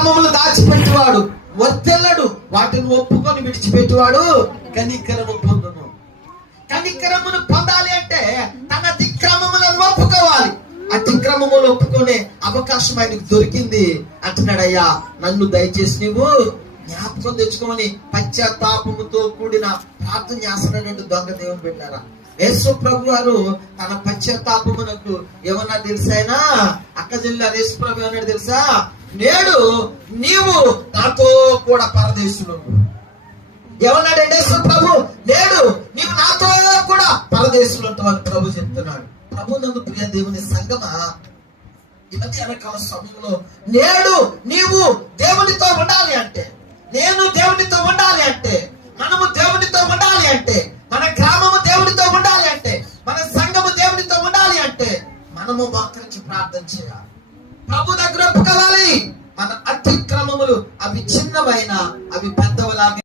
అతిక్రమములు దాచిపెట్టేవాడు వర్తెల్లడు, వాటిని ఒప్పుకొని విడిచిపెట్టేవాడు కనికరము పొందును. కనికరమును పొందాలి అంటే తన అతిక్రమములను ఒప్పుకోవాలి. అతిక్రమములు ఒప్పుకునే అవకాశం ఆయనకు దొరికింది. అంటున్నాడయ్యా, నన్ను దయచేసి నీవు జ్ఞాపకం తెచ్చుకోమని పశ్చాత్తాపముతో కూడిన ప్రార్థన చేస్తున్నాడు దొంగ దేవుని బిడ్డారా. యేసు ప్రభు గారు తన పశ్చాత్తాపమునకు ఏమన్నా తెలుసా? అక్క జిల్లా యేసు ప్రభు ఏమన్నాడు తెలుసా? నేడు నీవు నాతో కూడా పరదేశులు. ఏమన్నాడంటే యేసు ప్రభు, నేడు నీవు నాతో కూడా పరదేశులు ఉంటావని ప్రభు చెప్తున్నాడు. ప్రభు నందు ప్రియ దేవుని సంగమా, ఈ మధ్యాహ్నకాల సమయంలో నేడు నీవు దేవునితో ఉండాలి అంటే, నేను దేవునితో ఉండాలి అంటే, మనము దేవునితో ఉండాలి అంటే, మన గ్రామము దేవునితో ఉండాలి అంటే, మన సంఘము దేవునితో ఉండాలి అంటే మనము మోకరించి ప్రార్థన చేయాలి. ప్రభు దగ్గర ఒప్పుకోవాలి. మన అతిక్రమములు అవి చిన్నవైనా అవి పెద్దవలాగా